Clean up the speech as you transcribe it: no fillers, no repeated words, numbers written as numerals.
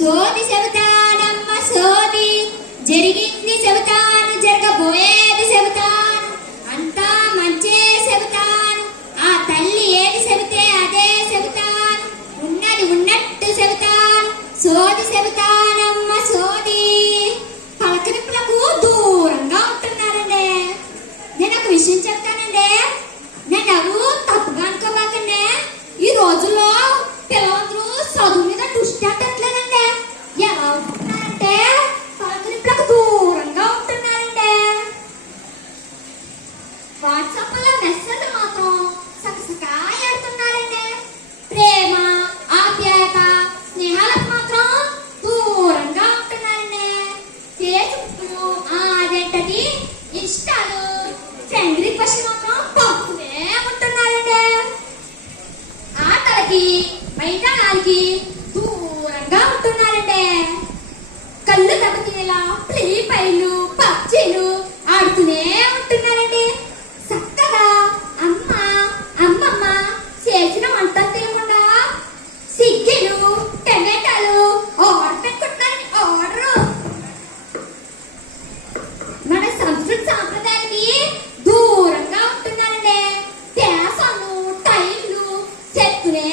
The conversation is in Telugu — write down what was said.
సోది చెబుతానమ్మ సోది, జరిగింది చెబుతాను, జరగబోయేది చెబుతాను, అంతా మంచే చెబుతాను. ఆ తల్లి ఏది చెబితే అదే చెబుతాను, ఉన్నది ఉన్నట్టు చెబుతాను. సోది చెబుతానమ్మ సోది. పలకరింపులకు దూరంగా ఉంటున్నారండి. నేను ఒక విషయం చెప్తానండి, నేను ఎవరు తప్పుగా అనుకోబాకండి. ఈ రోజుల్లో పిల్లలందరూ చదువు మీద దృష్టి పెట్టట్లేదండి. ఎలా ఉంటున్నారంటే పలకరింపులకు దూరంగా ఉంటున్నారండి. వాట్సాప్ లో మెసేజ్ మాత్రం సకసకా ఎడుతున్నారండి. ప్రేమ, ఆప్యాయత, స్నేహాలకు మాత్రం దూరంగా ఉంటున్నారండి. ఫేస్బుక్ అదేంటది ఇన్స్టాలు, ఫ్రెండ్ రిక్వెస్ట్ మాత్రం పంపుతూనే ఉంటున్నారండి. ఆటలకి, మైదానాలకి దూరంగా ఉంటున్నారండి. కళ్ళు దెబ్బతినేలా ఫ్రీ ఫైర్లు, పబ్జీలు ఆడుతూనే ఉంటున్నారండి. చక్కగా అమ్మ అమ్మమ్మ చేసిన వంట తినకుండా సిగ్గిలు, టమాటాలు ఆర్డర్ పెట్టుకుంటున్నారండి. ఆర్డరు మన సంస్కృతి సాంప్రదాయానికి దూరంగా ఉంటున్నారండి. దేశాలు, టైర్లు చెప్తూనే